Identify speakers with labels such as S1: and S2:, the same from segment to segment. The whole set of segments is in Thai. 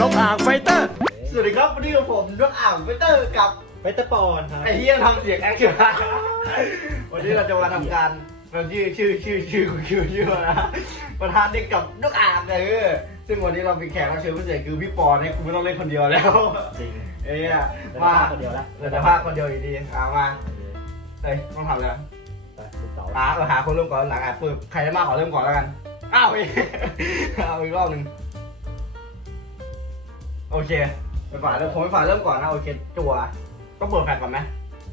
S1: นกอ่างไฟเตอร์
S2: สวัสดีครับวันนี้กับผมนกอ่างเวเตอร์กับ
S3: ไปตะปอนครับ
S2: ไอ้เฮียทำเสียงแอคชั่นวันนี้เราจะมาทำการเราชื่อชื่อชื่อชื่อชื่อชื่อนะประธานเด็กกับนกอ่างเออซึ่งวันนี้เรามีแขกรับเชิญพิเศษคือพี่ปอนเนี่ยกูไม่ต้องเล่นคนเดียวแล้ว
S3: จริง
S2: เอ้ย
S3: แล้ว
S2: มา
S3: คนเดียวละ
S2: เราจะพากคนเดียวอีกดีเอามาเฮ้ยต้องทำเลย
S3: ไปลูกเต๋า
S2: หาเออหาคนเริ่มก่อนหลังอะเปิดใครจะมากขอเริ่มก่อนแล้วกันอ้าวอีกเอาอีกรอบหนึ่ง โอเคไปฝ่ายเริ่มผมไปฝ่ายเริ่มก่อนนะโอเคจัวต้องเปิดแฟลชก่อนไหม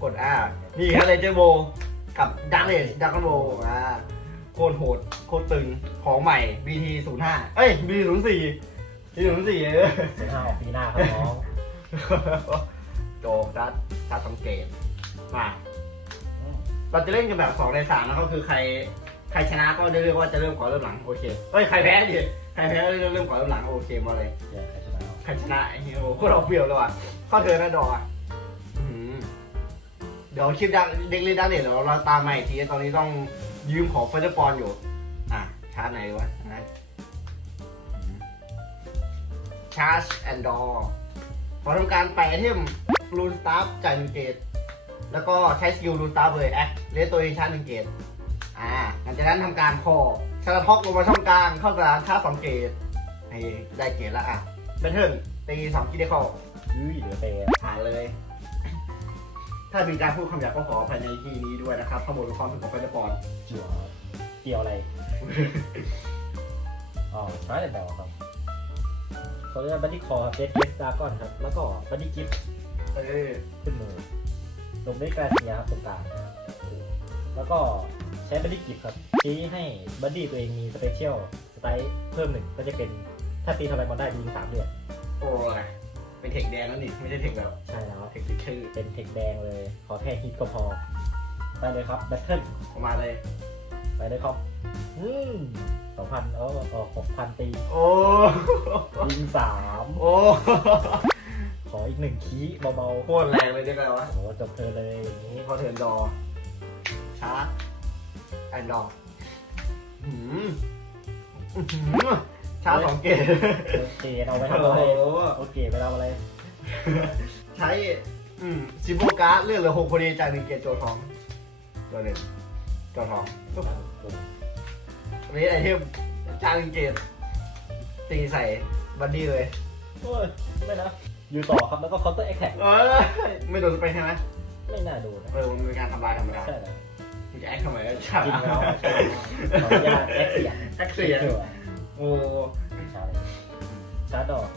S2: กดอ่านี่ครับเลเจอร์โบกับดักเลสดักโบอ่าโคตรโหดโคตรตึงของใหม่ BT 0 5เอ้ย BT 0 4 BT 0 4เออ
S3: เสียห้าออกปีหน้าครับน้อง
S2: โจดัดดัดสังเกตมาเราจะเล่นกันแบบสองในสามนะก็คือใครใครชนะก็ได้เรียกว่าจะเริ่มก่อนเริ่มหลังโอเคเอ้ยใครแพ้ดิใครแพ้ก็เริ่มเริ่มก่อนเริ่มหลังโอเคมาเลย
S3: เดี๋ยวใครชนะเอา
S2: ใครชนะไอ้เหี้ยโอ้โหโคตรเอาเปรียบเลยว่ะเข้าเธอหน้าดอกอะอื้อหือเดี๋ยวคลิปดังเด็กเล่นดังเด็ดเดี๋ยวเราตามมาอีกทีตอนนี้ต้องยืมของเฟเดอร์ปอนอยู่ อะ ชาร์จไหนดีวะนะชาร์จแอนด์ดอพอทำการแปะเทมรูนสตาร์จ่ายหนึ่งเกต แล้วก็ใช้สกิลรูนสตาร์เลยแอะเลสตัวเองชาร์จหนึ่งเกต อ่า หลังจากนั้นทำการคอชาร์จท็อกลงมาช่องกลางเข้าสนามชาร์จสองเกตให้ได้เกตแล้วอะ เบนเทิลตีสองกีได้เข้า
S3: อุ้ยเหลือเปย์
S2: ผ่านเลย ถ้ามีการพูดคำหยาบก็ขอภายในที่นี้ด้วยนะครับข้อมูลความผิดของไฟเดอร์ปอน
S3: จั่วเกี่ยวอะไร อ๋อใช่แต่ครับเขาเรียกบัดดี้คอเจสเยสดากอนครับ แล้วก็บัดดี้กิฟต์
S2: เออ
S3: ขึ้นมือลงด้วยกราเซียครับตรงกลางแล้วก็ใช้บัดดี้กิฟต์ครับชี้ให้บัดดี้ตัวเองมีสเปเชียลสไตล์เพิ่มหนึ่งก็จะเป็น ถ้าตีทำลายบอลได้ยิงสามเดือน
S2: โอ้ยเป็นเทคแดงแล้วนี่ไม่ใช่เทคแบบ
S3: ใช่แล้ว
S2: เทคติชื่อ
S3: เป็นเทคแดงเลย ขอแค่ฮิตก็พอ ไปเลยครับแบทเทิล
S2: ออกมาเลย
S3: ไปเลยครับอืมสองพันเออเออหกพันตี
S2: โอ้
S3: ยิงสาม
S2: โอ้
S3: ขออีกหนึ่งคีเบา
S2: โคตรแรงเลยได้ไหมวะ
S3: ๆโอ้จบเธอเลยอย่างนี้
S2: นี่เขาเทิร์นดอชาร์จแอนดอหืมอื้อหือ ชาร์จสองเกต
S3: โอเคเอาไปทำ
S2: โอ้
S3: อะไร
S2: โห
S3: โอเคไปทำอะไร
S2: ใช้อืมซิมโบการ์ดเลือกเหลือหกพอดีจากหนึ่งเกตโจทองตัวหนึ่งโจทองปุ๊บอันนี้ไอเทมจากหนึ่งเกตตีใส่บัดดี้เลย
S3: โอ้ยไม่นะอยู่ต่อครับแล้วก็ counter attack
S2: เอ้ยไม่โดนสเปรย์ใช่ไหม
S3: ไม่น่าโดนนะ
S2: เออมันเป็นการทำลายธรรมดา
S3: ใช่แล้ว
S2: มึงจะแอคทำไมก็ใช่
S3: จริงแล้วใช่แล้วขออนุญาตแอคเสียง
S2: แอคเสียง โอ้
S3: ชาร์จชาร์จดอก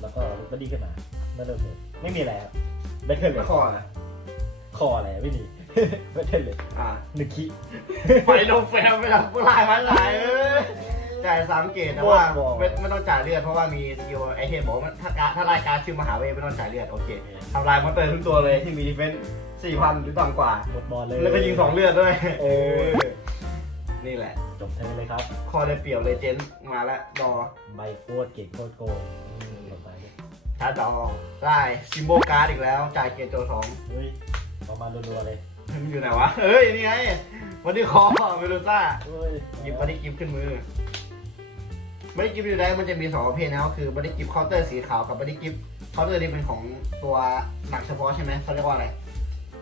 S3: แล้วก็บัดดี้ขึ้นมาเมื่อเริ่มเลยไม่มีอะไรครับแบทเทิลเล
S2: แล้
S3: ยว
S2: คออะ
S3: คออะไรไม่มีแบทเทิลเลย
S2: อ่า
S3: หนึ่งคี
S2: ไฟลงแฟมไปแล้วผู้ลายพันลายเอ้ยจ่ายสามเกตนะว่าไม่ไม่ต้องจ่ายเลือดเพราะว่ามีสกิลไอเทมบอกว่าถ้าการถ้ารายการชื่อมหาเวทไม่ต้องจ่ายเลือดโอเคทำลายมอนเตอร์ทุกตัวเลยที่มีดีเฟนส์สี่พันหรือต่ำกว่า
S3: หมดบอลเลย
S2: แล้วก็ยิงสองเลือดด้วย
S3: โอ้
S2: นี่แหละ
S3: จ บเธอเลยครับ
S2: คอได้เปรียบเลยเจนมาแล้วดอ
S3: ใบโคตรเก่งโคตรโกงอืมลงไป
S2: ชาร์จดอได้ซิมโบการ์ดอีกแล้ว จ่ายเกตโจสอง
S3: เฮ้ยประมาณรัวๆเลย
S2: มันอยู่ไหนวะเอ้ย นี่ไง วันนี้คอเมลูซ่า
S3: เฮ้ย
S2: หยิบบัตตี้กิฟต์ขึ้นมือบัตตี้กิฟต์อยู่ได้มันจะมีสองประเภทนะก็คือบัตตี้กิฟต์เคาน์เตอร์สีขาวกับบัตตี้กิฟต์เคาน์เตอร์นี่เป็นของตัวหนักเฉพาะใช่ไหมเขาเรียกว่าอะไร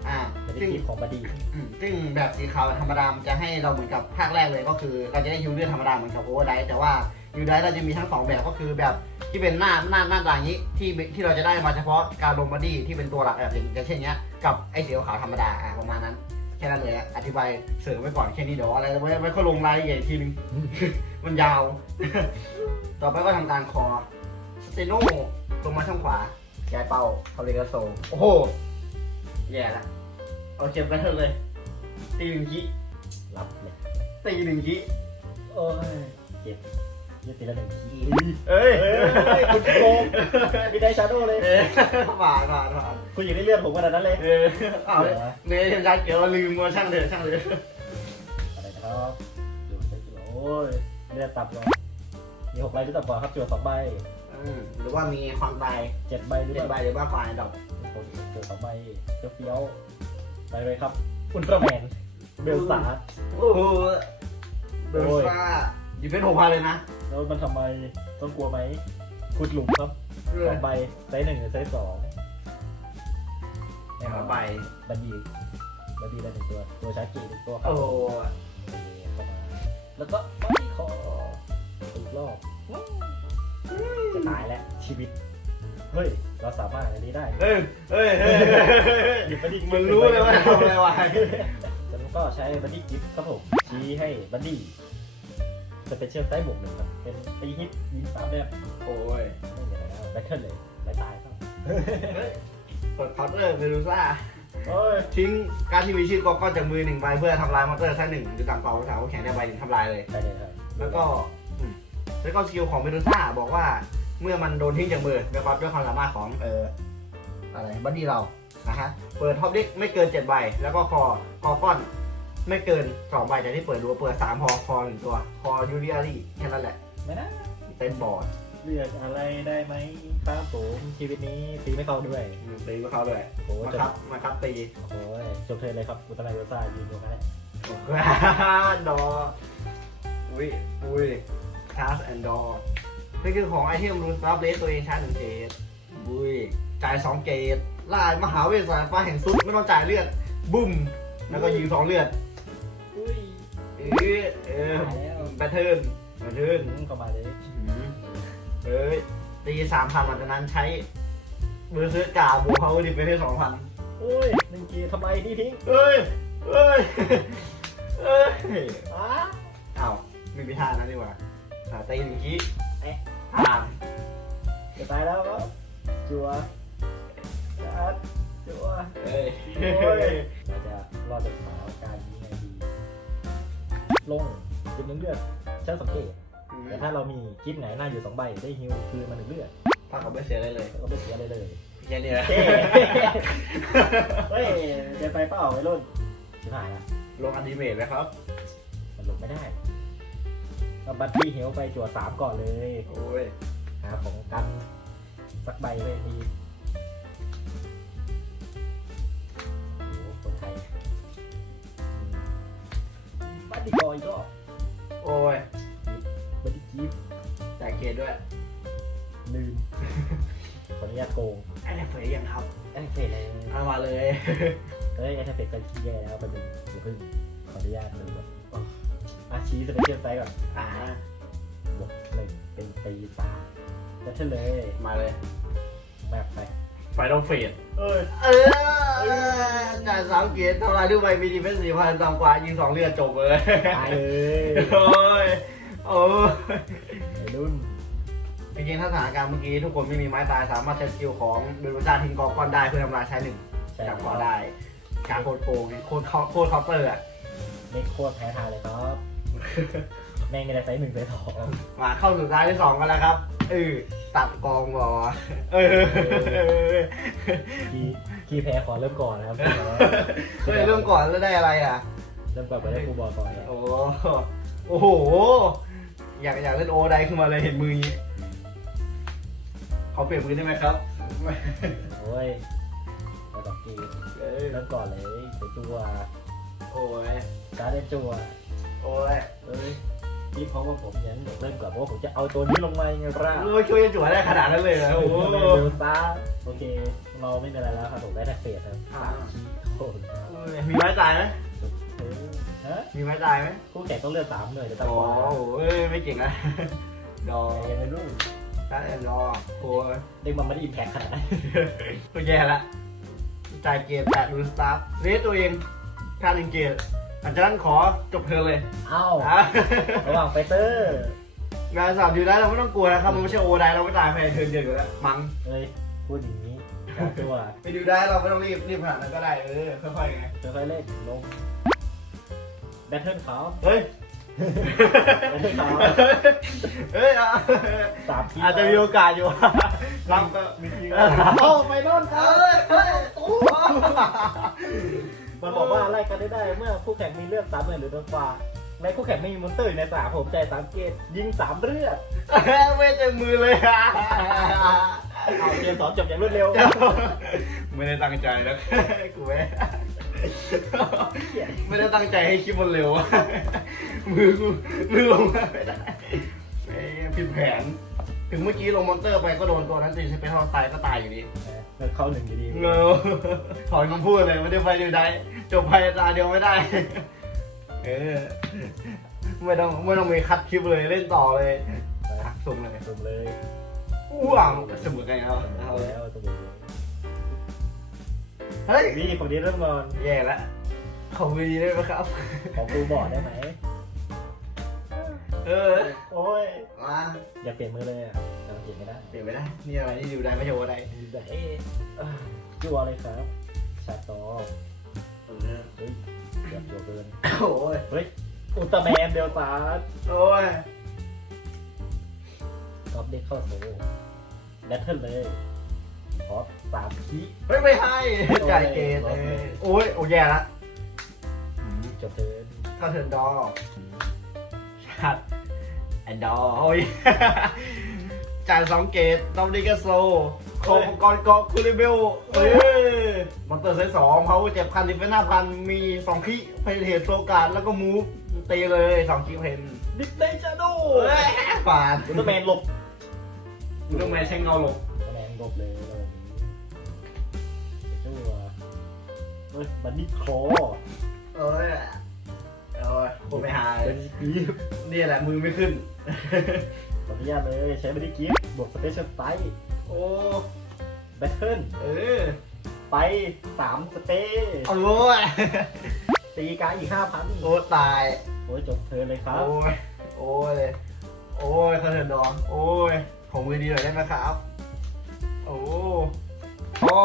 S2: อ่า
S3: ไม่ได้
S2: ซึ่ง
S3: คีบของบัดดี้
S2: อืมซึ่งแบบสีขาวธรรมดามันจะให้เราเหมือนกับภาคแรกเลยก็คือเราจะได้ยูเลือดธรรมดาเหมือนกับโอเวอร์ไดแต่ว่ายูไดเราจะมีทั้งสองแบบก็คือแบบที่เป็นหน้าหน้าหน้าตาอย่างนี้ที่ที่เราจะได้มาเฉพาะการลงบัดดี้ที่เป็นตัวหลักแบบอย่างเช่นเนี้ยกับไอ้สีขาวธรรมดาอ่าประมาณนั้นแค่นั้นเลยอะอธิบายเสริมไว้ก่อนแค่นี้เดี๋ยวอะไรไว้ไว้ค่อยลงรายละเอียดอีกทีนึง มันยาว ต่อไปก็ทำการคอสเตโนลงมาช่องขวาย้ายเป้าเขาเรียกว่าโซโอ้โห แย่ละเอาเจ็บไปเถอะเลย ตีหนึ่งกิ
S3: รับเลย
S2: ตีหนึ่งกิ
S3: โอ้ยเจ็บยืดตีละหนึ่งคี
S2: เอ้ย
S3: เอ้ยคุณโกงมีได้ชาโดว์เลย
S2: เอ้ยหวานหวานหวาน
S3: คุณอยู่ในเลือดผมขนาดนั้นเลย
S2: เออเอาเลยเนยชาเกี่ยวลืมมาช่างเถอะช่างเลย
S3: อะไรนะครับดูไปดูโอ้ยเลือดตับเลยมีหกใบหรือต่ำกว่าครับจั่วสองใบ
S2: อืมหรือว่ามีความตาย
S3: เจ็ดใบหรือ
S2: เจ็ด
S3: เป
S2: ใบ
S3: ล่า
S2: หรือว่ากว่าอันดับ
S3: ผมจั่วสองใบเฟี้ยวๆไปเลยครับ อุลตร้าแมน เบลซาร์
S2: โอ้โหเบลซ่าดีเป็นหกพันเลยนะ
S3: แล้วมันทำไมต้องกลัวไหมคุณขุดหลุมครับสองใบไซส์หนึ่งหรือไซส์สอง
S2: เอาไป
S3: บัดดี้บัดดี้ได้หนึ่งตัว ตัวชาร์กิหนึ่งตัวครั
S2: โอ้
S3: บเข้ามาแล้วก็บัดดี้คออีกรอบจะตายแล้วชีวิต เฮ้ย เราสามารถอันนี้ได้
S2: เฮ้ยเฮ้ยเฮ้ย
S3: หยิบบัดดี้
S2: มันรู้เลยว่าทำอะไรวะ
S3: จากนั้นก็ใช้บัดดี้กิฟต์ครับผมชี้ให้บัดดี้จะเป็นเชือกไซส์บวกหนึ่งครับ เป็นตีฮิตยิงสามแบบ
S2: โอ้ย
S3: ไม่มีอะไรแล้วแบทเทิลเลยไม่ตายครับ
S2: กดเคาน์เตอร์เมดูซ่า
S3: โอ้ย
S2: ทิ้งการที่มีชื่อกอก้อนจากมือหนึ่งใบเพื่อทำลายมอนเตอร์แค่หนึ่งหรือต่ำกว่าภาษาแข็งได้ใบหนึ่งทำลายเลย
S3: ไปเลยครับ
S2: แล้วก็อืมแล้วก็สกิลของเมดูซ่าบอกว่า เมื่อมันโดนทิ้งจากมือนะครับด้วยความสามารถของเอ่ออะไรบัดดี้เรานะฮะเปิดท็อปดิกไม่เกินเจ็ดใบแล้วก็คอคอก้อน ไม่เกินสองใบจากที่เปิดดูเปิดสามพอคอหนึ่งตัวคอยูริอารีแค่นั้นแหละ
S3: ไม่นะ
S2: เต็มบอร์ด
S3: เลือกอะไรได้ไหมครับผมชีวิตนี้ตีไม่เข้าด้วย
S2: อืมตีกับเขาเลย
S3: โอ้โห
S2: มา
S3: จ
S2: ครับบมาครับตี
S3: โอ้ยจบเทิร์นเลยครับอุตไลโรซ่ายืนตรงนั้นแหละ
S2: ดออุ้ยอุ้ยชาร์สแอ นด์ดอนี่คือของไอเทมรูสตาร์เลสตัวเองชาร์จหนึ่งเกตอุ้ยจ่ายสองเกตล่ามหาเวทสายฟ้าแห่งซุดไม่ต้องจ่ายเลือดบุ้มแล้วก็ยิงสองเลือด
S3: อุ้ย
S2: เออเออแบทเทิร์นแบทเทิร์น
S3: ถึงเข้ามาเลย
S2: เอ้ยตีสามพันหลังจากนั้นใช้เบอร์เซอร์กาบวกพาวเวอร์ดิฟไปได้สองพัน
S3: โอ้ยหนึ่งกีทำไมนี่ทิ้ง
S2: เอ้ยเอ้ยเอ้ย
S3: อ้า
S2: อ้าวไม่มีท่านั้นดีกว่าอ่าตีหนึ่งที
S3: เอ๊ะ
S2: อ่าน
S3: จะตายแล้วครับจัวจัดจัว
S2: เอ้ย
S3: โอ้ยเราจะรอดจากสถานการณ์นี้ไงดี ลงจุดหนึ่งเลือดช่างสังเกตแต่ถ้าเรามีคลิปไหนหน้าอยู่สองใบได้ฮิวคืนมาหนึ่งเลือด
S2: ถ้าเขาไม่เสียได้เลย
S3: เราไม่เสียอะไรเลย
S2: แค่นี้แหละ
S3: เท่เฮ้ยเดินไปเปล่าไอ้รุ่นชิบหายละ
S2: ลงอันดิเมตไหมครับ
S3: มันลงไม่ได้ ก็บัตตี้เฮลไปจั่วสามก่อนเลย
S2: โอ้ย
S3: หาของกันสักใบเลยดีโอ้โหคนไทยอืมบัตตี้บอยก็
S2: โอ้ย
S3: บัตตี้กีฟ
S2: จ่ายเกตด้วย
S3: ลืมขออนุญาตโกง
S2: ไอ้เนี่ยเฟยยังครับ
S3: เอ้ยเฟรเลย
S2: เอามาเลย
S3: เฮ้ยไอ้ถ้าเฟรก็ขี้แย่แล้วเป็นหนึ่งเดี๋ยวเพิ่งขออนุญาตดูแบบ อาชี้สเปเชียลไซส์ก่อน
S2: อ่า
S3: บวกหนึ่งเป็นตีสามแล้วเฉลย
S2: มาเลย
S3: แมปไป
S2: ไฟต้องเฟด
S3: เอ้ย
S2: เออจ่ายสามเกตเท่าไรด้วยใบมีดีเป็นสี่พันต่ำกว่ายิงสองเลือดจบเลย
S3: ตายเลย
S2: โอ้ยโอ้ย
S3: ไอ้รุ่น
S2: จริงๆถ้าสถานการณ์เมื่อกี้ทุกคนไม่มีไม้ตายสามารถใช้สกิลของเบลจ้าทิ้งกองก้อนได้เพื่อทำลายใช้หนึ่ง
S3: ใช่
S2: จับกอได้การโคตรโกงไงโคตรเคาโคตรเคาน์เตอร์อะ
S3: ไม่โคตรแพ้ทางเลยครับ แม่งไม่ได้ไซส์หนึ่งไซส์สอง
S2: มาเข้าสู่ท้ายที่สองกันแล้วครับเออตัดกองบอเออ
S3: คีคีแพ้ขอเริ่มก่อนนะครับ
S2: เฮ้ยเริ่มก่อนแล้วได้อะไรอะ
S3: เริ่มก่อนไปได้ฟูบอลก่อนเนี่ย
S2: โอ้โหโอ้โห อยากอยากเล่นโอไดขึ้นมาเลยเห็นมืออย่างนี้เขาเปลี่ยนมือได้ไหมครับ
S3: โอ้ยระดับเกม
S2: เอ้ย
S3: เริ่มก่อนเลยใส่จัว
S2: โอ้ย
S3: การเล่นจัว
S2: โอ้ย
S3: เอ้ยที่เพราะว่าผมยันเริ่มก่อนเพราะว่าผมจะเอาตัวนี้ลงมาไงร่า
S2: โอ้ยช่วยจะจั่วได้ขนาดนั้นเลยเหรอโอ้โห
S3: เร็วซ่าโอเค เราไม่มีอะไรแล้วครับผมได้แต่เศษครับ
S2: อ่า
S3: สามคีโคตร
S2: เอ้ยมีไม้ตายไหม
S3: เออฮะ
S2: มีไม้ตายไหม
S3: คู่แข่งต้องเลือกสามเลยเดี๋ยวตะ
S2: โอ้
S3: กวา
S2: โหเอ้ยไม่เก่งนะดอ
S3: ยังไม่รู้
S2: การแอนดอโอ้ย
S3: เด็กมันไม่ได้อิมแพคขนาดนั้น
S2: ก็แย่ละจ่ายเกียร์แปดรูสตาร์เรสตัวเองค่าหนึ่งเกียร์ อาจารย์ขอจบเธอเลย
S3: เอ้า
S2: อะ
S3: ระหว่างไฟเตอร์
S2: งานสอบอยู่ได้เราไม่ต้องกลัวนะครับ มันไม่ใช่โอไดเราไม่ตายภายในเทิร์นเดียวอยู่แล้ว มั้ง
S3: เฮ้ยพูดอย่างนี้ขอตัว
S2: ไปดูได้เราไม่ต้องรีบรีบขนาดนั้นก็ได้เออค่อยๆไง
S3: ค่อยๆเล่นลงแบทเทิลเขา
S2: เฮ้ย
S3: แบทเทิลเขา
S2: เฮ้ยอะ
S3: สามคี
S2: อาจจะมีโอกาสอยู่รับก็มีที
S3: โอ้ไปโน่นค
S2: เอ
S3: รับ
S2: อเฮ้ยโอ้
S3: มันบอกว่าไล่กันได้ได้เมื่อคู่แข่งมีเลือดสามหมื่นหรือน้อยกว่า ในคู่แข่งไม่มีมอนเตอร์อยู่ในสนามผมใจายสามเกตยิงสามเลือด
S2: ไม่เจอมือเลยอะ
S3: เอาเกมสองจบอย่างรวดเร็ว
S2: ไม่ได้ตั้งใจนะกูแม่ไม่ได้ตั้งใจให้คลิปมันเร็วอะมือกูมือลงมาไม่ได้ไม่ผิดแผน ถึงเมื่อกี้ลงมอนเตอร์ไปก็โดนตัวนั้นตีสเปซทอตายก็ตายอยู่ดี
S3: เงินเข้าหนึ่งอยู่ดี
S2: เงอถอนคำพูดเลยไม่ได้ไฟดูได้จบไฟตาเดียวไม่ได้ เออ ไม่ต้องไม่ต้องมีคัดคลิปเลยเล่นต่อเลยอะส่งเลย
S3: สุ่มเลย
S2: ว้าวเสมอกันแล้ว
S3: เอา
S2: เอา
S3: แล้วตัวเดียว
S2: เฮ้ย
S3: วีของนี้เริ่มก่อน
S2: แย่แล้วของวีดีได้ไหมครับ
S3: ของกูบอร์ดได้ไหม
S2: เออ
S3: โอ้ย
S2: มา
S3: อย่าเปลี่ยนมือเลยอะ แต่เปลี่ยนไม่ได้
S2: เปลี่ยนไม่ได้นี่อะไรที่ดูได้ไม่โชว์ได้
S3: มีแต่เอ๊ะอะจั่วเลยครับชาร์จต่อ
S2: เออ
S3: เฮ้ยเกือบจั่วเกิน
S2: โอ้ย
S3: เฮ้ยอุลตร้าแมนเดลต้า
S2: โอ้ย
S3: กอบเด็กเข้าโซ่แบทเทิลเลยขอสามคี
S2: เฮ้ยไม่ให้จ่ายเกตเลยโอ้ยโอ้ยแย่ละ
S3: จบเทิร์น
S2: เข้าเทิร์นดอชัดไอ้ดอโอ้ย จ่ายสองเกตดอมดิกาโซโคมกรเกาะคูริเบลเอ้ยมอนเตอร์ไซส์สองเขาเจ็บพันดิเฟนห้าพันมีสองคีเพนเทสโซการแล้วก็มูฟตีเลยสองคีเพน
S3: ดิสเนชาโด
S2: เฮ้ยฝาด
S3: อุลตร้าแมนหลบ
S2: อุลตร้าแมนใช้เงาหลบ
S3: อุลตร้าแมนหลบเลยแล้วจั่วเฮ้ยบันนี่คอ
S2: เอ้ยเอ้ยผมไม่หาย
S3: เป็นกีฟ
S2: นี่แหละมือไม่ขึ้น
S3: ขออนุญาตเลยใช้บันนี่กีฟบวกสเปเชียลไต
S2: โอ้
S3: แบทเทิล
S2: เออ
S3: ไปสามสเตย์
S2: โอ้ย
S3: ตีการอีกห้าพัน
S2: โอ้ตาย
S3: โอ้ยจบเทิร์นเลยครับ
S2: โอ้ย โอ้ย โอ้ยเขาเถินดองโอ้ยของมือดีหน่อยได้ไหมครับ โอ้โอ้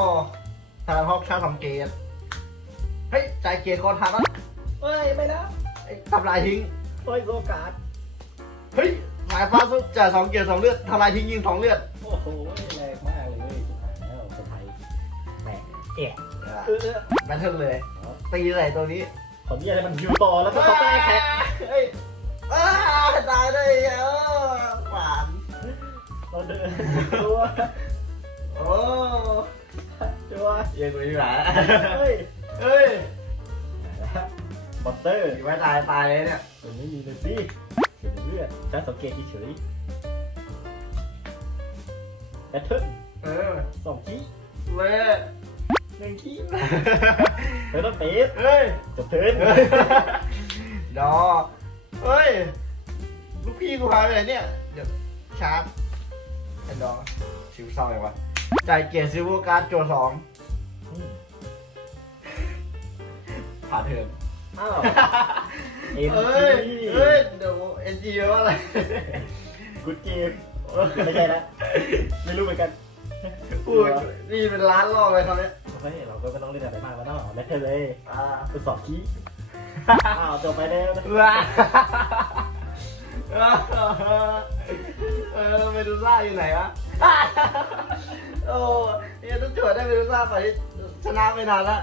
S2: ทางฮอกชาทำเกตเฮ้ยจ่ายเกตคอนทันแล้ว
S3: เฮ้ย ไม่นะ
S2: ไอ้ทำลายทิ้ง
S3: โอ้ยโซการ์ด
S2: เฮ้ย หมายฟ้าสุดจ่ายสองเกตสองเลือดทำลายทิ้งยิงสองเลือด
S3: โอ้โหแรงมากเลยชิบหายแล้วคนไทยแหมแอะเออ
S2: แบทเทิลเลยตีใส่ตัวนี้
S3: ขออนุญาตให้มันฮิวต่อแล้วก็สเปย์แท็ก
S2: เฮ้ยอ้าตายได้เออฝาน
S3: เราเดินตัว
S2: โอ้
S3: ตัว
S2: เยังกูอยู่ไหน
S3: เฮ้ย
S2: เฮ้ย
S3: บอตเตอร์
S2: ถือว่าตายตายเลยเนี่ย
S3: มันไม่มีเลยสิ เสียเลือดฉันสังเกตเฉยแบทเทิล
S2: เออ
S3: สองขี้
S2: เว้ย
S3: หนึ่งขี้เธอต้องเตะ
S2: เฮ้ย
S3: จบเทิร์น
S2: ดอเฮ้ย ลูกพี่กูหายไปไหนเนี่ย เดี๋ยวชาร์จไอ้ดอชิวเศร้าเลยวะจ่ายเกียร์ซิลเวอร์การ์ดโจสอง
S3: อืม
S2: ผ่านเทิร์น
S3: อ้าวเอ็น
S2: เอ้ย
S3: จี
S2: เฮ้ยเดี๋ยวเอ็นจีว่าอะไร
S3: กูเกมไม่ใช่ละไม่รู้เหมือนกัน
S2: พูดนี่เป็นล้านรอบเลยคำนี้
S3: เฮ้ยเราก็ไม่ต้องเล่นอะไรมากแล้วเนาะแบทเทิลเลย
S2: อ่า
S3: กูสอบขี้อ้าวจบไปแล้วนะ
S2: ว้าเออเมดูซ่าอยู่ไหนวะโอ้ยต้องจวดได้เมดูซ่าไปชนะไม่นานละ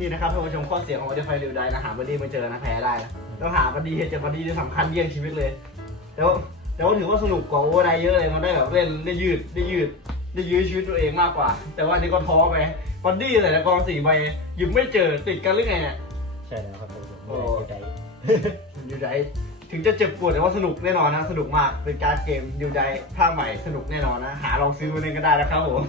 S2: นี่นะครับท่านผู้ชมข้อเสียของวอเดฟไฟริวได้นะหาบัดดี้ไม่เจอนะแพ้ได้นะต้องหาบัดดี้ให้เจอบัดดี้ที่สำคัญเยี่ยงชีวิตเลยแต่ว่าแต่ว่าถือว่าสนุกกว่าโอเวอร์ไดเยอะเลยมันได้แบบเล่นได้ยืดได้ยืดได้ยืดชีวิตตัวเองมากกว่า แต่ว่าอันนี้ก็ท้อไปบัดดี้แต่ละกองสี่ใบหยิบไม่เจอติดกันหรือไงเนี่ย
S3: ใช่แล้วครับผม
S2: โอ้
S3: ไม่ได้ใจ
S2: ยูได ถึงจะเจ็บปวดแต่ว่าสนุกแน่นอนนะสนุกมากเป็นการดเกมยูไดภาใหม่สนุกแน่นอนนะหาลองซื้อมาเล่นก็ได้นะครับผม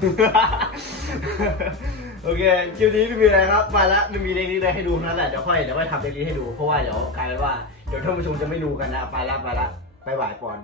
S2: โอเคคลิปนี้ไม่มีอะไรครับมาแล้วไม่มีเด็กนี้เลยให้ดูนั่นแหละเดี๋ยวค่อยเดี๋ยวค่อยทำเด็กนี้ให้ดูเพราะว่าเดี๋ยวกลายเป็นว่าเดี๋ยวท่านผู้ชมจะไม่ดูกันนะไปละไปละบายบายก่อน